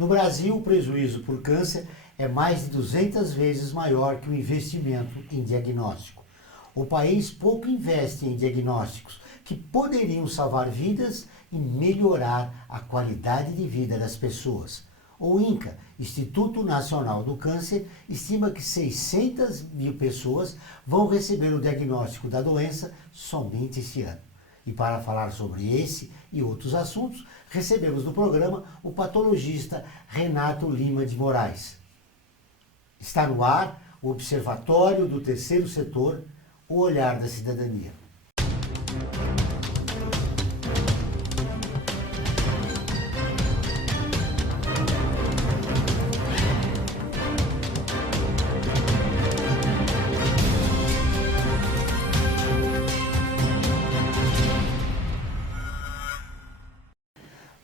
No Brasil, o prejuízo por câncer é mais de 200 vezes maior que o investimento em diagnóstico. O país pouco investe em diagnósticos que poderiam salvar vidas e melhorar a qualidade de vida das pessoas. O INCA, Instituto Nacional do Câncer, estima que 600 mil pessoas vão receber o diagnóstico da doença somente este ano. E para falar sobre esse e outros assuntos, recebemos no programa o patologista Renato Lima de Moraes. Está no ar o Observatório do Terceiro Setor, o olhar da cidadania.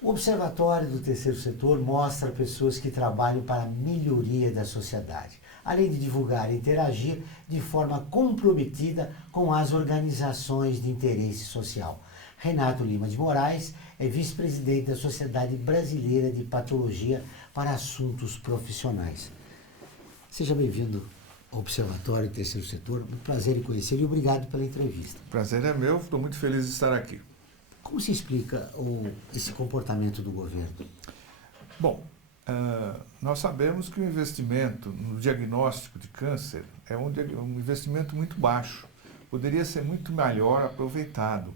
O Observatório do Terceiro Setor mostra pessoas que trabalham para a melhoria da sociedade, além de divulgar e interagir de forma comprometida com as organizações de interesse social. Renato Lima de Moraes é vice-presidente da Sociedade Brasileira de Patologia para Assuntos Profissionais. Seja bem-vindo ao Observatório do Terceiro Setor. Um prazer em conhecer e obrigado pela entrevista. O prazer é meu, estou muito feliz de estar aqui. Como se explica esse comportamento do governo? Bom, nós sabemos que o investimento no diagnóstico de câncer é um investimento muito baixo. Poderia ser muito melhor aproveitado.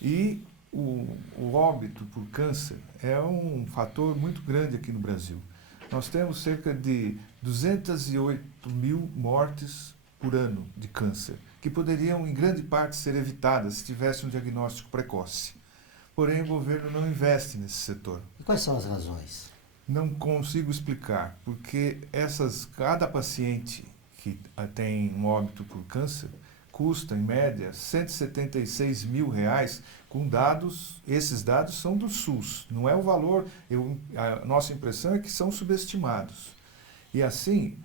E o óbito por câncer é um fator muito grande aqui no Brasil. Nós temos cerca de 208 mil mortes por ano de câncer, que poderiam, em grande parte, ser evitadas se tivesse um diagnóstico precoce. Porém, o governo não investe nesse setor. E quais são as razões? Não consigo explicar, porque cada paciente que tem um óbito por câncer custa, em média, R$ 176 mil, com dados, esses dados são do SUS, não é o valor, a nossa impressão é que são subestimados. E assim,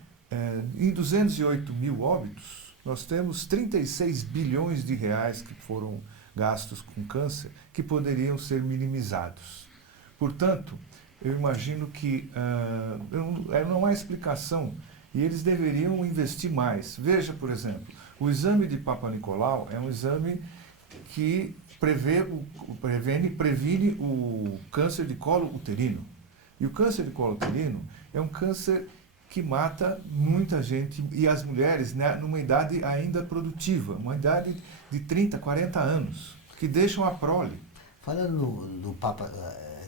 em 208 mil óbitos, nós temos 36 bilhões de reais que foram gastos com câncer, que poderiam ser minimizados. Portanto, eu imagino que não há explicação e eles deveriam investir mais. Veja, por exemplo, o exame de Papa Nicolau é um exame que previne o câncer de colo uterino. E o câncer de colo uterino é um câncer que mata muita gente, e as mulheres, né, numa idade ainda produtiva, uma idade de 30, 40 anos, que deixam a prole. Falando do Papa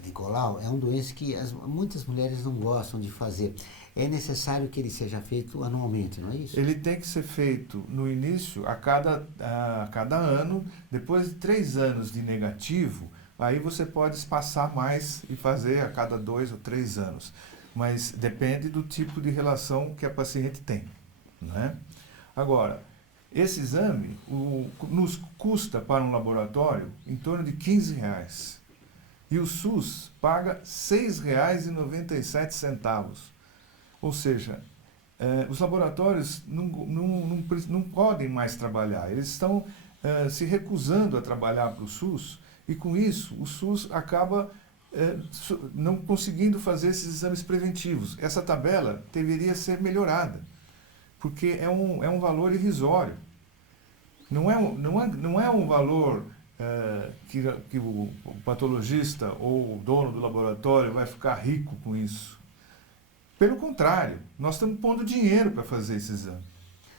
Nicolau, é uma doença que muitas mulheres não gostam de fazer. É necessário que ele seja feito anualmente, não é isso? Ele tem que ser feito no início, a cada ano. Depois de 3 anos de negativo, aí você pode espaçar mais e fazer a cada 2 ou 3 anos. Mas depende do tipo de relação que a paciente tem, né? Agora, esse exame nos custa para um laboratório em torno de R$ 15. E o SUS paga R$ 6,97. Ou seja, os laboratórios não podem mais trabalhar. Eles estão se recusando a trabalhar para o SUS e, com isso, o SUS acaba não conseguindo fazer esses exames preventivos. Essa tabela deveria ser melhorada, porque é um valor irrisório. Não é um valor que o patologista ou o dono do laboratório vai ficar rico com isso. Pelo contrário, nós estamos pondo dinheiro para fazer esse exame.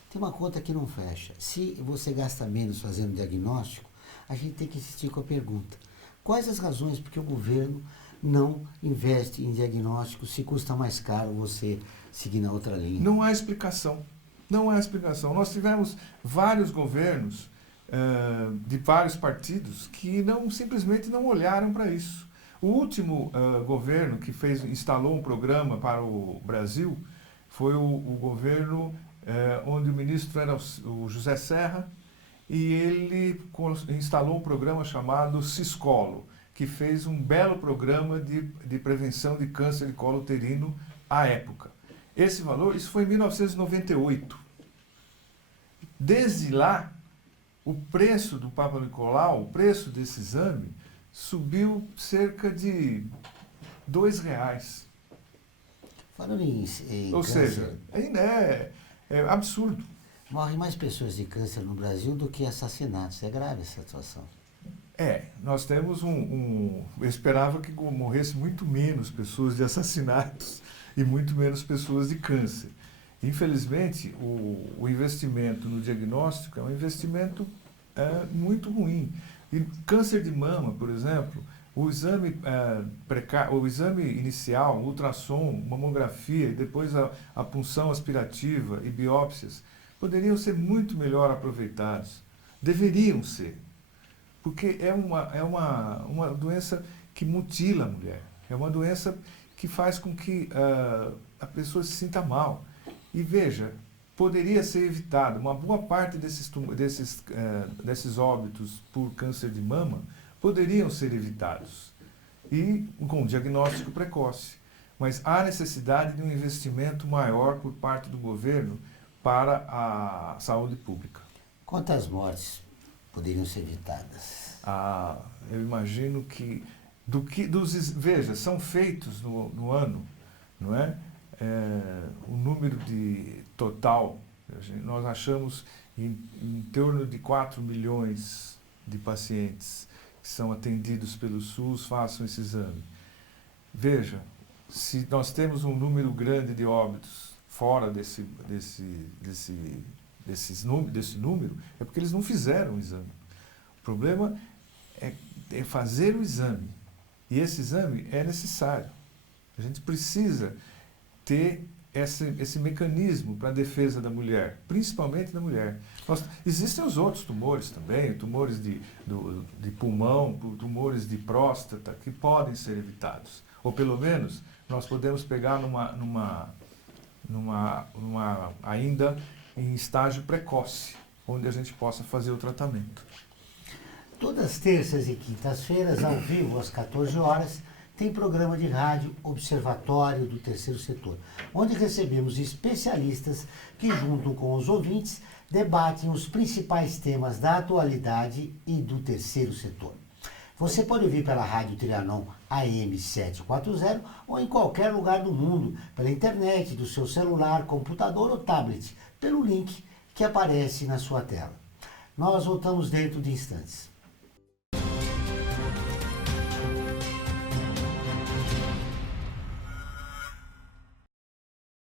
Tem uma conta que não fecha. Se você gasta menos fazendo diagnóstico, a gente tem que insistir com a pergunta: quais as razões porque o governo não investe em diagnóstico se custa mais caro você seguir na outra linha? Não há explicação. Não há explicação. Nós tivemos vários governos de vários partidos que simplesmente não olharam para isso. O último governo que instalou um programa para o Brasil foi o governo onde o ministro era o José Serra, e ele instalou um programa chamado Ciscolo, que fez um belo programa de prevenção de câncer de colo uterino à época. Isso foi em 1998. Desde lá, o preço do Papa Nicolau, o preço desse exame, subiu cerca de R$ 2. Falando em Ou câncer, seja, ainda é absurdo. morrem mais pessoas de câncer no Brasil do que assassinatos. É grave essa situação. Nós temos eu esperava que morresse muito menos pessoas de assassinatos e muito menos pessoas de câncer. Infelizmente, o investimento no diagnóstico é um investimento muito ruim. E câncer de mama, por exemplo, o exame inicial, ultrassom, mamografia e depois a punção aspirativa e biópsias poderiam ser muito melhor aproveitados. Deveriam ser. Porque é uma doença que mutila a mulher. É uma doença que faz com que a pessoa se sinta mal. E veja, poderia ser evitado. Uma boa parte desses óbitos por câncer de mama poderiam ser evitados. E com diagnóstico precoce. Mas há necessidade de um investimento maior por parte do governo para a saúde pública. Quantas mortes poderiam ser evitadas? Eu imagino que veja, são feitos no ano, não é? O número total, nós achamos em torno de 4 milhões de pacientes que são atendidos pelo SUS, façam esse exame. Veja, se nós temos um número grande de óbitos fora desse número, é porque eles não fizeram o exame. O problema é fazer o exame. E esse exame é necessário. A gente precisa ter esse mecanismo para a defesa da mulher, principalmente da mulher. Existem os outros tumores também, tumores de pulmão, tumores de próstata, que podem ser evitados. Ou pelo menos nós podemos pegar ainda em estágio precoce, onde a gente possa fazer o tratamento. Todas as terças e quintas-feiras, ao vivo, às 14 horas, tem programa de rádio Observatório do Terceiro Setor, onde recebemos especialistas que, junto com os ouvintes, debatem os principais temas da atualidade e do terceiro setor. Você pode ouvir pela Rádio Trianon AM 740 ou em qualquer lugar do mundo, pela internet, do seu celular, computador ou tablet, pelo link que aparece na sua tela. Nós voltamos dentro de instantes.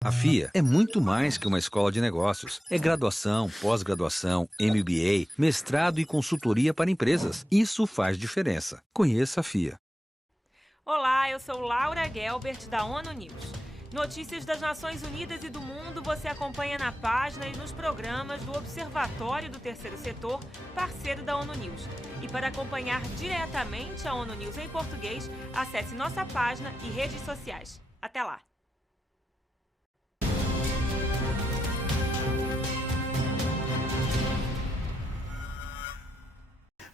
A FIA é muito mais que uma escola de negócios. É graduação, pós-graduação, MBA, mestrado e consultoria para empresas. Isso faz diferença. Conheça a FIA. Olá, eu sou Laura Gelbert, da ONU News. Notícias das Nações Unidas e do mundo você acompanha na página e nos programas do Observatório do Terceiro Setor, parceiro da ONU News. E para acompanhar diretamente a ONU News em português, acesse nossa página e redes sociais. Até lá!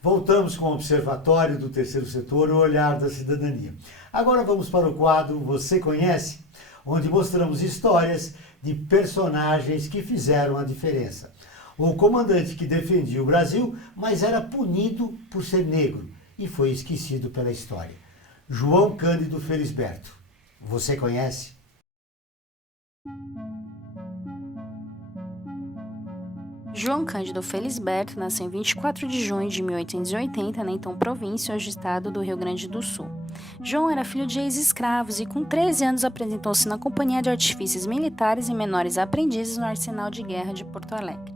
Voltamos com o Observatório do Terceiro Setor, o olhar da cidadania. Agora vamos para o quadro Você Conhece?, onde mostramos histórias de personagens que fizeram a diferença. O comandante que defendia o Brasil, mas era punido por ser negro e foi esquecido pela história. João Cândido Felisberto. Você conhece? João Cândido Felisberto nasceu em 24 de junho de 1880, na então província, hoje estado do Rio Grande do Sul. João era filho de ex-escravos e com 13 anos apresentou-se na Companhia de Artifícios Militares e Menores Aprendizes no Arsenal de Guerra de Porto Alegre.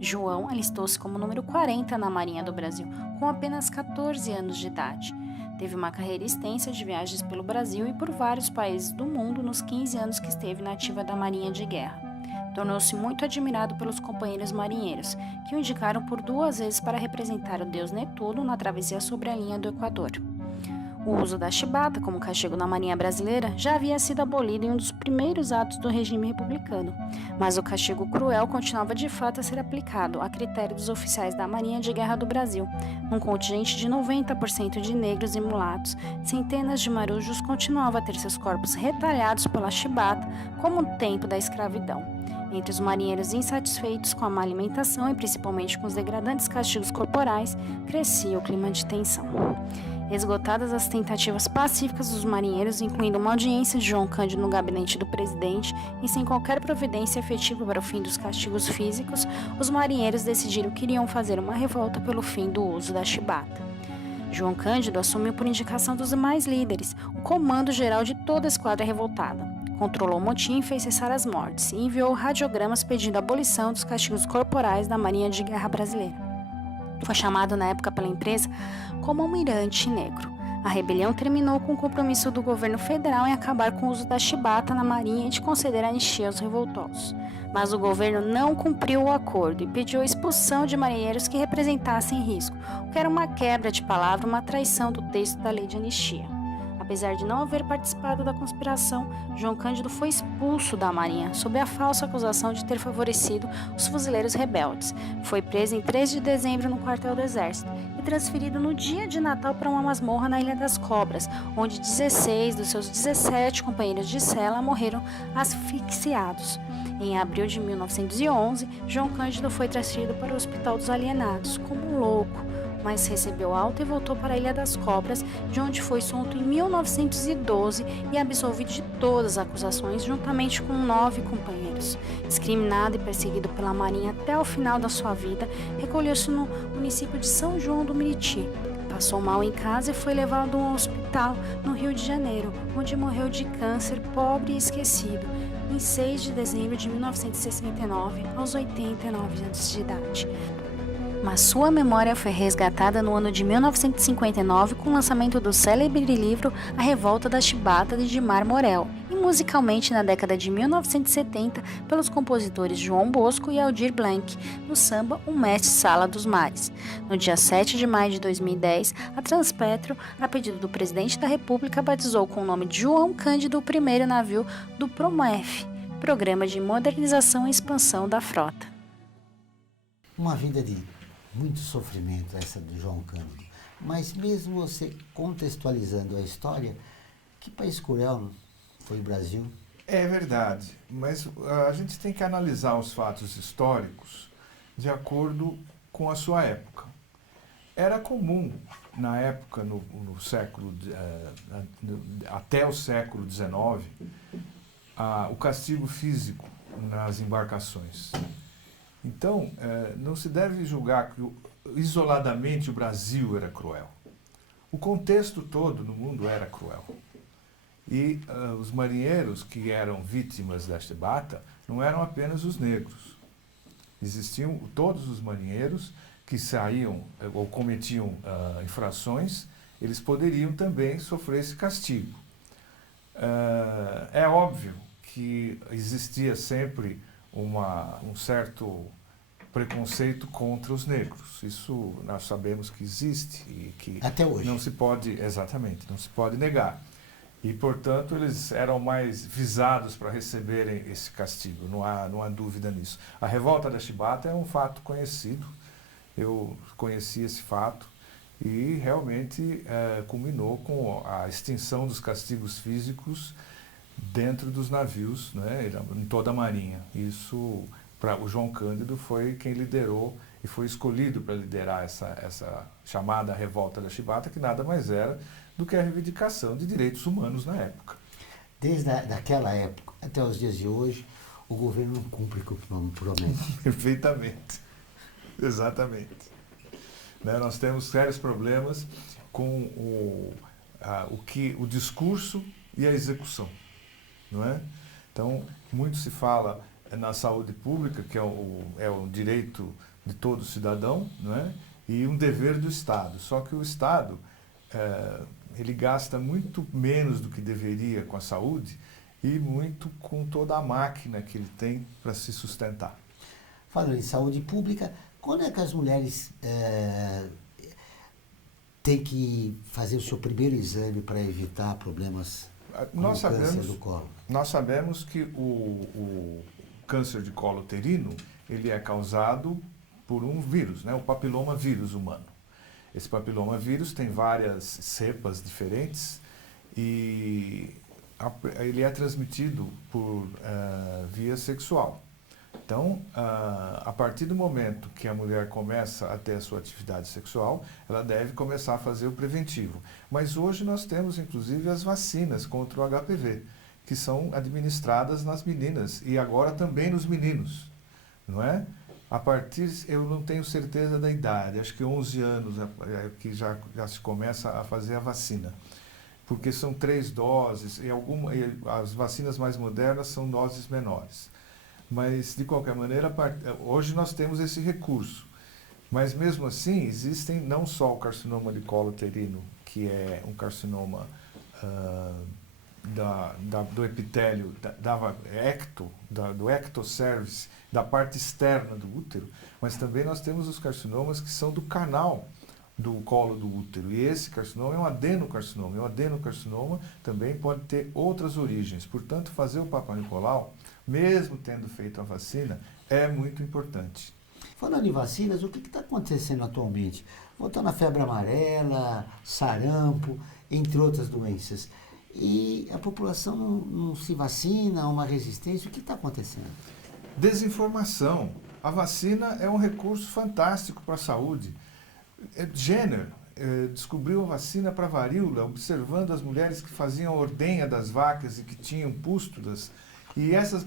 João alistou-se como número 40 na Marinha do Brasil, com apenas 14 anos de idade. Teve uma carreira extensa de viagens pelo Brasil e por vários países do mundo nos 15 anos que esteve na ativa da Marinha de Guerra. Tornou-se muito admirado pelos companheiros marinheiros, que o indicaram por 2 vezes para representar o deus Netuno na travessia sobre a linha do Equador. O uso da chibata como castigo na Marinha Brasileira já havia sido abolido em um dos primeiros atos do regime republicano, mas o castigo cruel continuava de fato a ser aplicado, a critério dos oficiais da Marinha de Guerra do Brasil. Num contingente de 90% de negros e mulatos, centenas de marujos continuavam a ter seus corpos retalhados pela chibata como no tempo da escravidão. Entre os marinheiros insatisfeitos com a má alimentação e principalmente com os degradantes castigos corporais, crescia o clima de tensão. Esgotadas as tentativas pacíficas dos marinheiros, incluindo uma audiência de João Cândido no gabinete do presidente, e sem qualquer providência efetiva para o fim dos castigos físicos, os marinheiros decidiram que iriam fazer uma revolta pelo fim do uso da chibata. João Cândido assumiu por indicação dos demais líderes o comando geral de toda a esquadra revoltada. Controlou o motim e fez cessar as mortes, e enviou radiogramas pedindo a abolição dos castigos corporais da Marinha de Guerra Brasileira. Foi chamado na época pela imprensa como Almirante Negro. A rebelião terminou com o compromisso do governo federal em acabar com o uso da chibata na Marinha e de conceder anistia aos revoltosos. Mas o governo não cumpriu o acordo e pediu a expulsão de marinheiros que representassem risco, o que era uma quebra de palavra, uma traição do texto da lei de anistia. Apesar de não haver participado da conspiração, João Cândido foi expulso da Marinha sob a falsa acusação de ter favorecido os fuzileiros rebeldes. Foi preso em 3 de dezembro no quartel do Exército e transferido no dia de Natal para uma masmorra na Ilha das Cobras, onde 16 dos seus 17 companheiros de cela morreram asfixiados. Em abril de 1911, João Cândido foi transferido para o Hospital dos Alienados como louco, mas recebeu alta e voltou para a Ilha das Cobras, de onde foi solto em 1912 e absolvido de todas as acusações, juntamente com 9 companheiros. Discriminado e perseguido pela Marinha até o final da sua vida, recolheu-se no município de São João do Meriti. Passou mal em casa e foi levado a um hospital no Rio de Janeiro, onde morreu de câncer, pobre e esquecido, em 6 de dezembro de 1969, aos 89 anos de idade. Mas sua memória foi resgatada no ano de 1959 com o lançamento do célebre livro A Revolta da Chibata, de Dimar Morel, e musicalmente na década de 1970 pelos compositores João Bosco e Aldir Blanc, no samba O Mestre Sala dos Mares. No dia 7 de maio de 2010, a Transpetro, a pedido do presidente da República, batizou com o nome de João Cândido o primeiro navio do PROMEF, Programa de Modernização e Expansão da Frota. Uma vida de muito sofrimento essa do João Cândido. Mas mesmo você contextualizando a história, que país cruel foi o Brasil? É verdade, mas a gente tem que analisar os fatos históricos de acordo com a sua época. Era comum, na época, no século, até o século XIX, o castigo físico nas embarcações. Então, não se deve julgar que isoladamente o Brasil era cruel. O contexto todo no mundo era cruel. E os marinheiros que eram vítimas da chibata não eram apenas os negros. Existiam todos os marinheiros que saíam ou cometiam infrações, eles poderiam também sofrer esse castigo. É óbvio que existia sempre um certo preconceito contra os negros. Isso nós sabemos que existe e que até hoje não se pode, exatamente, não se pode negar. E, portanto, eles eram mais visados para receberem esse castigo, não há dúvida nisso. A revolta da chibata é um fato conhecido, eu conheci esse fato e realmente culminou com a extinção dos castigos físicos dentro dos navios, né, em toda a Marinha. Isso, para o João Cândido, foi quem liderou e foi escolhido para liderar essa chamada revolta da chibata, que nada mais era do que a reivindicação de direitos humanos na época. Desde aquela época até os dias de hoje, o governo não cumpre o que não promete. Perfeitamente. Exatamente. Né, nós temos sérios problemas com o discurso e a execução. Não é? Então, muito se fala na saúde pública, que é um direito de todo cidadão, não é? E um dever do Estado. Só que o Estado ele gasta muito menos do que deveria com a saúde e muito com toda a máquina que ele tem para se sustentar. Falando em saúde pública, quando é que as mulheres têm que fazer o seu primeiro exame para evitar problemas como o câncer do colo? Nós sabemos que o câncer de colo uterino ele é causado por um vírus, né? O papiloma vírus humano. Esse papiloma vírus tem várias cepas diferentes e ele é transmitido por via sexual. Então, a partir do momento que a mulher começa a ter a sua atividade sexual, ela deve começar a fazer o preventivo. Mas hoje nós temos, inclusive, as vacinas contra o HPV, que são administradas nas meninas e agora também nos meninos, não é? A partir, eu não tenho certeza da idade, acho que 11 anos que já se começa a fazer a vacina. Porque são 3 doses, e as vacinas mais modernas são doses menores. Mas, de qualquer maneira, hoje nós temos esse recurso. Mas, mesmo assim, existem não só o carcinoma de colo uterino, que é um carcinoma do epitélio, do ectocervix, da parte externa do útero, mas também nós temos os carcinomas que são do canal do colo do útero. E esse carcinoma é um adenocarcinoma. E o adenocarcinoma também pode ter outras origens. Portanto, fazer o Papa Nicolau, mesmo tendo feito a vacina, é muito importante. Falando em vacinas, o que está acontecendo atualmente? Voltando à febre amarela, sarampo, entre outras doenças. E a população não se vacina, há uma resistência. O que está acontecendo? Desinformação. A vacina é um recurso fantástico para a saúde. Jenner descobriu a vacina para varíola, observando as mulheres que faziam a ordenha das vacas e que tinham pústulas. E essas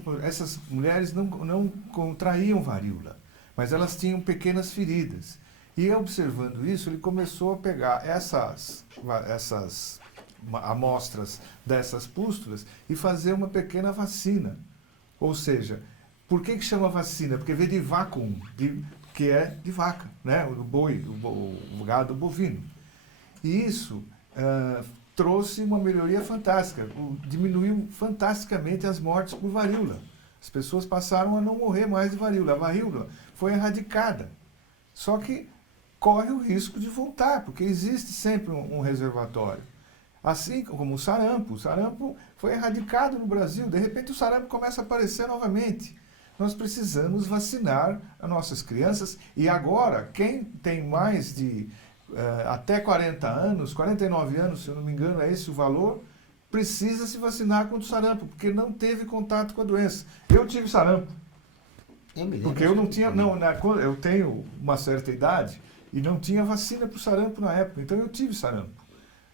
mulheres não contraíam varíola, mas elas tinham pequenas feridas. E observando isso, ele começou a pegar essas amostras dessas pústulas e fazer uma pequena vacina. Ou seja, por que chama vacina? Porque veio de vácuo, que é de vaca, né? O boi, o gado bovino. E isso trouxe uma melhoria fantástica, diminuiu fantasticamente as mortes por varíola. As pessoas passaram a não morrer mais de varíola. A varíola foi erradicada. Só que corre o risco de voltar, porque existe sempre um reservatório. Assim como o sarampo. O sarampo foi erradicado no Brasil. De repente o sarampo começa a aparecer novamente. Nós precisamos vacinar as nossas crianças. E agora, quem tem mais de até 40 anos, 49 anos, se eu não me engano, é esse o valor, precisa se vacinar contra o sarampo, porque não teve contato com a doença. Eu tive sarampo. Porque eu não tinha, eu tenho uma certa idade e não tinha vacina para o sarampo na época, então eu tive sarampo.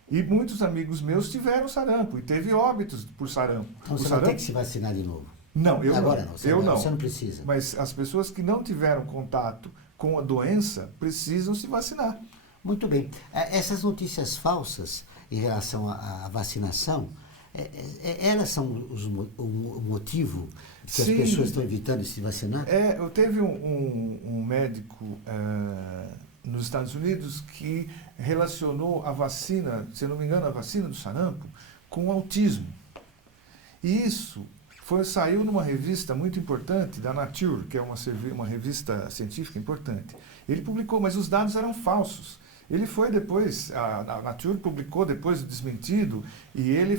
E muitos amigos meus tiveram sarampo e teve óbitos por sarampo. Então você vai ter que se vacinar de novo? Não, eu agora não. Você não precisa. Mas as pessoas que não tiveram contato com a doença precisam se vacinar. Muito bem. Essas notícias falsas em relação à vacinação, elas são o motivo que as pessoas estão evitando se vacinar? Eu teve um médico nos Estados Unidos que relacionou a vacina, se eu não me engano, a vacina do sarampo, com o autismo. E isso saiu numa revista muito importante, da Nature, que é uma revista científica importante. Ele publicou, mas os dados eram falsos. Ele foi depois, a Nature publicou depois do desmentido, e ele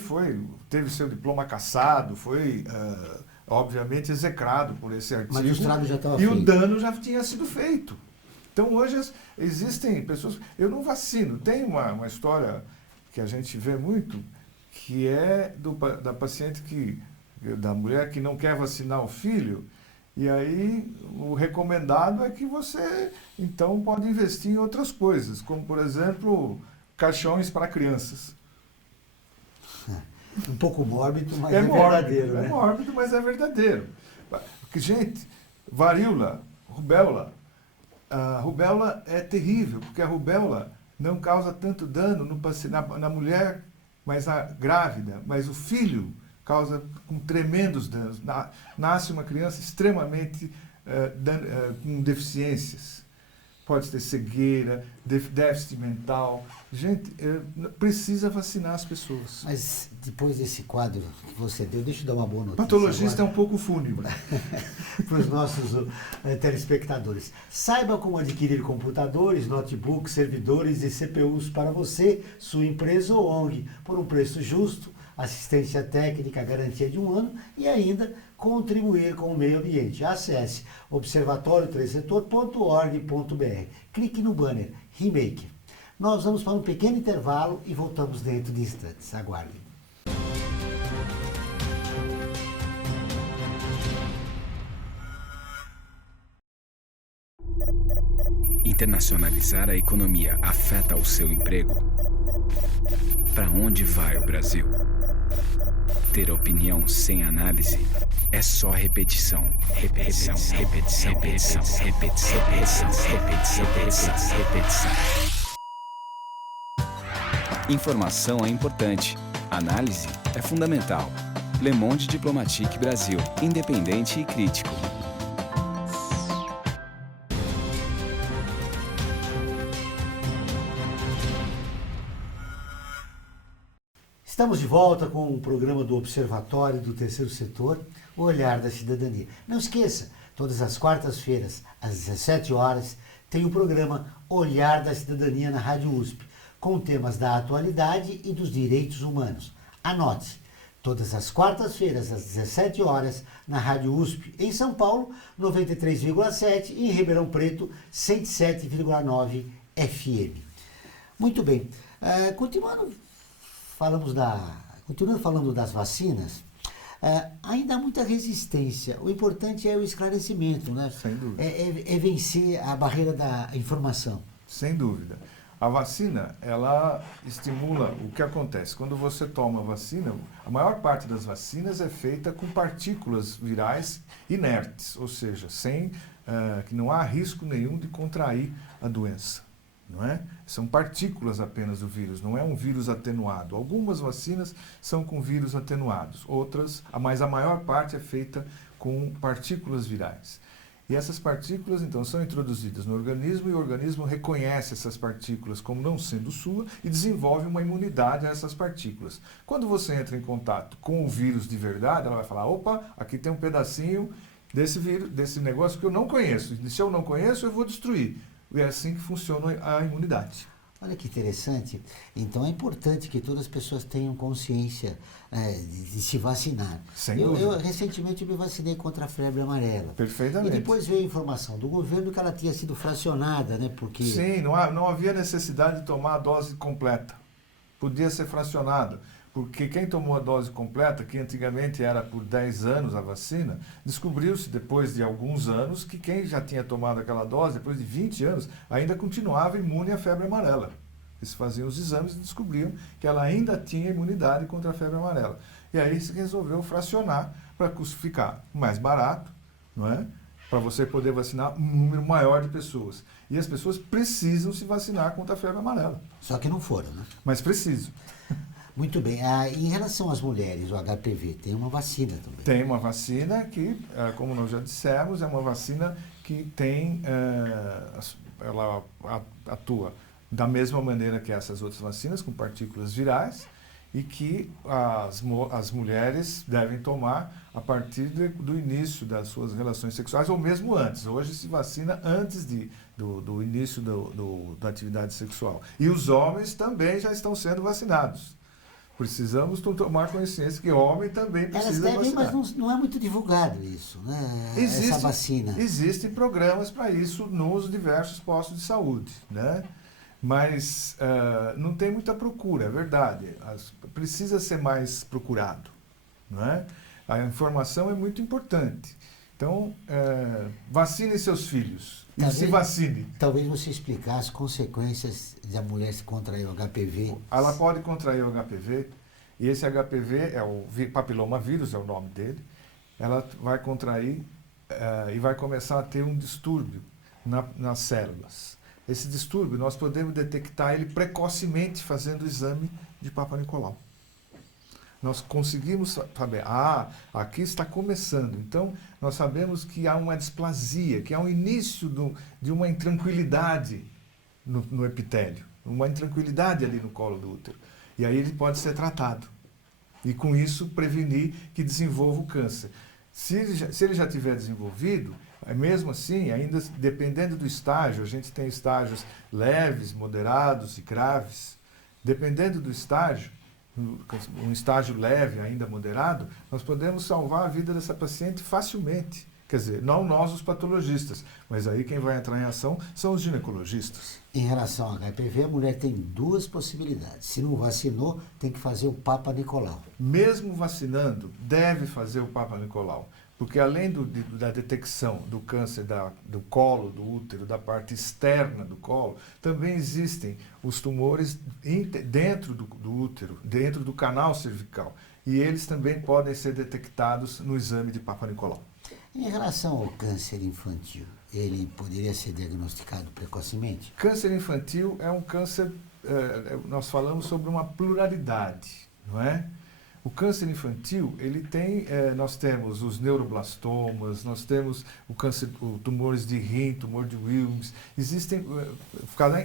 teve seu diploma cassado, foi obviamente execrado por esse artigo. Mas o estrago já estava feito. E o dano já tinha sido feito. Então hoje existem pessoas... Eu não vacino. Tem uma história que a gente vê muito, que é da paciente da mulher que não quer vacinar o filho, e aí o recomendado é que você, então, pode investir em outras coisas, como, por exemplo, caixões para crianças. Um pouco mórbido, mas é verdadeiro, né? É mórbido, mas é verdadeiro. Porque, gente, varíola, rubéola. A rubéola é terrível, porque a rubéola não causa tanto dano na mulher, mas na grávida, mas o filho causa com tremendos danos. Nasce uma criança extremamente com deficiências. Pode ter cegueira, déficit mental. Gente, precisa vacinar as pessoas. Mas depois desse quadro que você deu, deixa eu dar uma boa notícia. Patologista agora. É um pouco fúnebre. Para os nossos telespectadores. Saiba como adquirir computadores, notebooks, servidores e CPUs para você, sua empresa ou ONG, por um preço justo, assistência técnica, garantia de 1 ano e ainda contribuir com o meio ambiente. Acesse observatório3setor.org.br. Clique no banner Remake. Nós vamos para um pequeno intervalo e voltamos dentro de instantes. Aguardem. internacionalizar a economia afeta o seu emprego? Para onde vai o Brasil? Ter opinião sem análise é só repetição, repetição, repetição, repetição, repetição, repetição, repetição, repetição, repetição. Informação é importante, análise é fundamental. Le Monde Diplomatique Brasil, independente e crítico. Estamos de volta com o programa do Observatório do Terceiro Setor, o Olhar da Cidadania. Não esqueça, todas as quartas-feiras, às 17 horas, tem o programa Olhar da Cidadania na Rádio USP, com temas da atualidade e dos direitos humanos. Anote, todas as quartas-feiras, às 17 horas, na Rádio USP, em São Paulo, 93,7 e em Ribeirão Preto, 107,9 FM. Muito bem, continuando falando das vacinas, ainda há muita resistência. O importante é o esclarecimento, né? Sem dúvida. É vencer a barreira da informação. Sem dúvida. A vacina, ela estimula o que acontece. Quando você toma a vacina, a maior parte das vacinas é feita com partículas virais inertes, ou seja, que não há risco nenhum de contrair a doença. Não é? São partículas apenas do vírus, não é um vírus atenuado. Algumas vacinas são com vírus atenuados, outras, mas a maior parte é feita com partículas virais. E essas partículas, então, são introduzidas no organismo e o organismo reconhece essas partículas como não sendo sua e desenvolve uma imunidade a essas partículas. Quando você entra em contato com o vírus de verdade, ela vai falar, opa, aqui tem um pedacinho desse vírus, desse negócio que eu não conheço. E se eu não conheço, eu vou destruir. E é assim que funciona a imunidade. Olha que interessante. Então é importante que todas as pessoas tenham consciência de se vacinar. Sem dúvida. Eu recentemente me vacinei contra a febre amarela. Perfeitamente. E depois veio a informação do governo que ela tinha sido fracionada, né? Porque... Sim, não havia necessidade de tomar a dose completa. Podia ser fracionada. Porque quem tomou a dose completa, que antigamente era por 10 anos a vacina, descobriu-se depois de alguns anos que quem já tinha tomado aquela dose, depois de 20 anos, ainda continuava imune à febre amarela. Eles faziam os exames e descobriam que ela ainda tinha imunidade contra a febre amarela. E aí se resolveu fracionar para ficar mais barato, não é? Para você poder vacinar um número maior de pessoas. E as pessoas precisam se vacinar contra a febre amarela. Só que não foram, né? Mas precisam. Muito bem. Em relação às mulheres, o HPV, tem uma vacina também. Tem uma vacina que, como nós já dissemos, é uma vacina que tem, ela atua da mesma maneira que essas outras vacinas, com partículas virais, e que as mulheres devem tomar a partir do início das suas relações sexuais, ou mesmo antes. Hoje se vacina antes do início da atividade sexual. E os homens também já estão sendo vacinados. Precisamos tomar consciência que homem também precisa vacinar. Mas não é muito divulgado isso, né? Essa vacina. Existem programas para isso nos diversos postos de saúde, né? Mas não tem muita procura, é verdade. Precisa ser mais procurado, não é? A informação é muito importante. Então, vacine seus filhos e se vacine. Talvez você explicar as consequências da mulher se contrair o HPV. Ela pode contrair o HPV, e esse HPV é o papilomavírus, é o nome dele. Ela vai contrair e vai começar a ter um distúrbio nas células. Esse distúrbio, nós podemos detectar ele precocemente fazendo o exame de Papa Nicolau. Nós conseguimos saber, aqui está começando. Então, nós sabemos que há uma displasia, que há um início de uma intranquilidade no epitélio, uma intranquilidade ali no colo do útero. E aí ele pode ser tratado. E com isso, prevenir que desenvolva o câncer. Se ele já tiver desenvolvido, mesmo assim, ainda dependendo do estágio, a gente tem estágios leves, moderados e graves. Dependendo do estágio, um estágio leve, ainda moderado, nós podemos salvar a vida dessa paciente facilmente. Quer dizer, não nós os patologistas, mas aí quem vai entrar em ação são os ginecologistas. Em relação ao HPV, a mulher tem duas possibilidades. Se não vacinou, tem que fazer o Papa Nicolau. Mesmo vacinando, deve fazer o Papa Nicolau. Porque além da detecção do câncer do colo, do útero, da parte externa do colo, também existem os tumores dentro do útero, dentro do canal cervical. E eles também podem ser detectados no exame de Papa Nicolau. Em relação ao câncer infantil, ele poderia ser diagnosticado precocemente? Câncer infantil é um câncer, nós falamos sobre uma pluralidade, não é? O câncer infantil, ele tem, nós temos os neuroblastomas, nós temos tumores de rim, tumor de Wilms. Existem,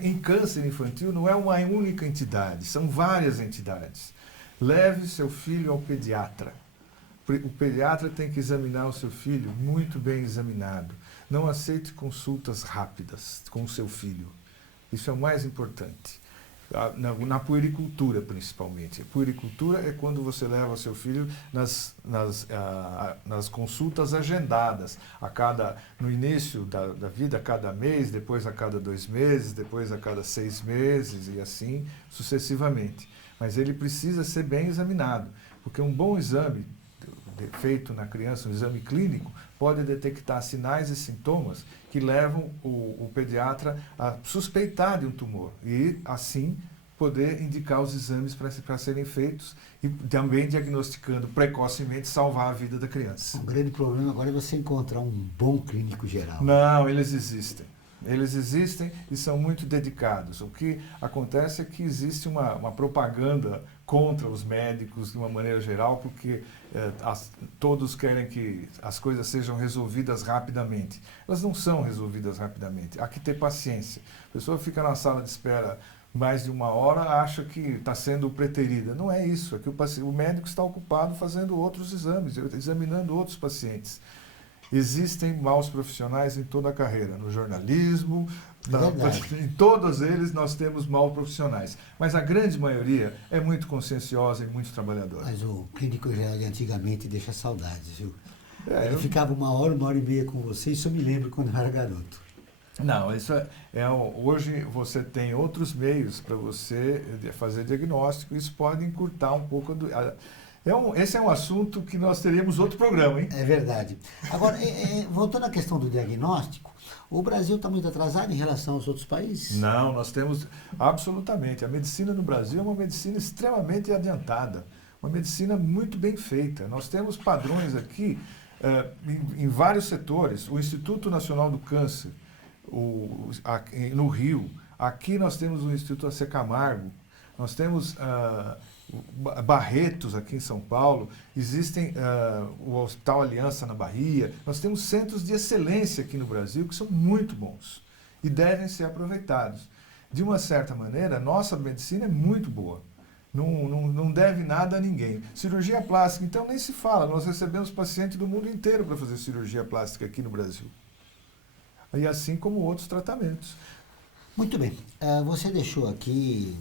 em câncer infantil não é uma única entidade, são várias entidades. Leve seu filho ao pediatra. O pediatra tem que examinar o seu filho muito bem examinado. Não aceite consultas rápidas com o seu filho. Isso é o mais importante. Na puericultura, principalmente. A puericultura é quando você leva seu filho nas consultas agendadas, no início da vida, a cada mês, depois a cada 2 meses, depois a cada 6 meses e assim sucessivamente. Mas ele precisa ser bem examinado, porque um bom exame feito na criança, um exame clínico, pode detectar sinais e sintomas que levam o pediatra a suspeitar de um tumor e, assim, poder indicar os exames para serem feitos e também diagnosticando precocemente salvar a vida da criança. O grande problema agora é você encontrar um bom clínico geral. Não, eles existem. Eles existem e são muito dedicados. O que acontece é que existe uma propaganda contra os médicos de uma maneira geral, porque todos querem que as coisas sejam resolvidas rapidamente. Elas não são resolvidas rapidamente. Há que ter paciência. A pessoa fica na sala de espera mais de 1 hora, acha que está sendo preterida. Não é isso. É que o médico está ocupado fazendo outros exames, examinando outros pacientes. Existem maus profissionais em toda a carreira, no jornalismo, em todos eles nós temos maus profissionais. Mas a grande maioria é muito conscienciosa e muito trabalhadora. Mas o clínico geral de antigamente deixa saudades, viu? Ele ficava 1 hora, 1h30 com você, isso eu me lembro quando eu era garoto. Não, isso hoje você tem outros meios para você fazer diagnóstico, isso pode encurtar um pouco esse é um assunto que nós teríamos outro programa, hein? É verdade. Agora, voltando à questão do diagnóstico, o Brasil está muito atrasado em relação aos outros países? Não, nós temos absolutamente. A medicina no Brasil é uma medicina extremamente adiantada, uma medicina muito bem feita. Nós temos padrões aqui em vários setores. O Instituto Nacional do Câncer, no Rio, aqui nós temos o Instituto AC Camargo, nós temos Barretos aqui em São Paulo, existem o Hospital Aliança na Bahia, nós temos centros de excelência aqui no Brasil que são muito bons e devem ser aproveitados. De uma certa maneira, nossa medicina é muito boa, não deve nada a ninguém. Cirurgia plástica, então nem se fala, nós recebemos pacientes do mundo inteiro para fazer cirurgia plástica aqui no Brasil. E assim como outros tratamentos. Muito bem. Você deixou aqui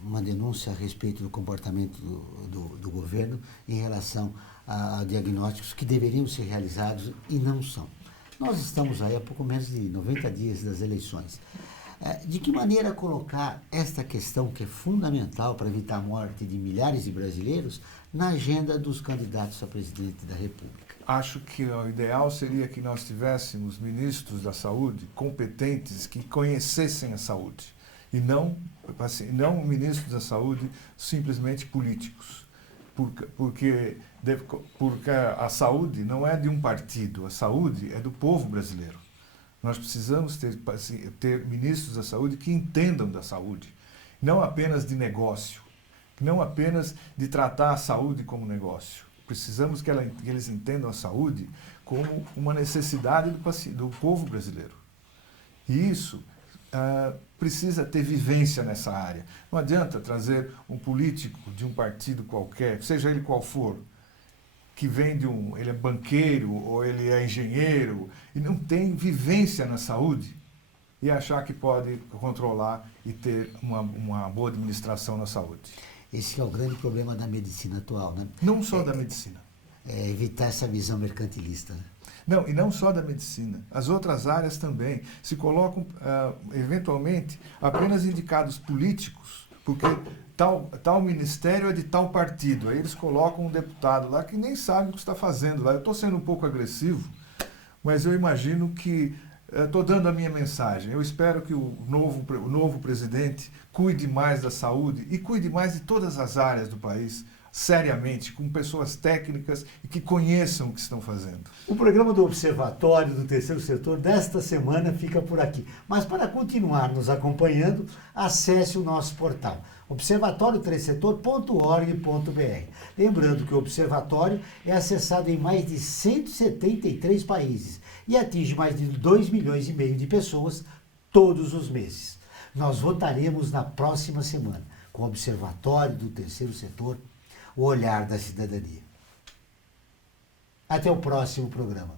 uma denúncia a respeito do comportamento do governo em relação a diagnósticos que deveriam ser realizados e não são. Nós estamos aí há pouco menos de 90 dias das eleições. De que maneira colocar esta questão, que é fundamental para evitar a morte de milhares de brasileiros, na agenda dos candidatos a presidente da República? Acho que o ideal seria que nós tivéssemos ministros da saúde competentes que conhecessem a saúde. E não ministros da saúde simplesmente políticos. Porque a saúde não é de um partido, a saúde é do povo brasileiro. Nós precisamos ter ministros da saúde que entendam da saúde, não apenas de negócio, não apenas de tratar a saúde como negócio. Precisamos que eles entendam a saúde como uma necessidade do povo brasileiro. E isso precisa ter vivência nessa área. Não adianta trazer um político de um partido qualquer, seja ele qual for, que vem ele é banqueiro ou ele é engenheiro e não tem vivência na saúde e achar que pode controlar e ter uma boa administração na saúde. Esse é o grande problema da medicina atual, né? Não só da medicina. Evitar essa visão mercantilista, né? Não, e não só da medicina. As outras áreas também se colocam, eventualmente, apenas indicados políticos, porque tal ministério é de tal partido. Aí eles colocam um deputado lá que nem sabe o que está fazendo lá. Eu estou sendo um pouco agressivo, mas eu imagino que estou dando a minha mensagem. Eu espero que o novo presidente cuide mais da saúde e cuide mais de todas as áreas do país, seriamente, com pessoas técnicas e que conheçam o que estão fazendo. O programa do Observatório do Terceiro Setor desta semana fica por aqui. Mas para continuar nos acompanhando, acesse o nosso portal observatorioterceirsetor.org.br. Lembrando que o Observatório é acessado em mais de 173 países e atinge mais de 2,5 milhões de pessoas todos os meses. Nós votaremos na próxima semana com o Observatório do Terceiro Setor, o olhar da cidadania. Até o próximo programa.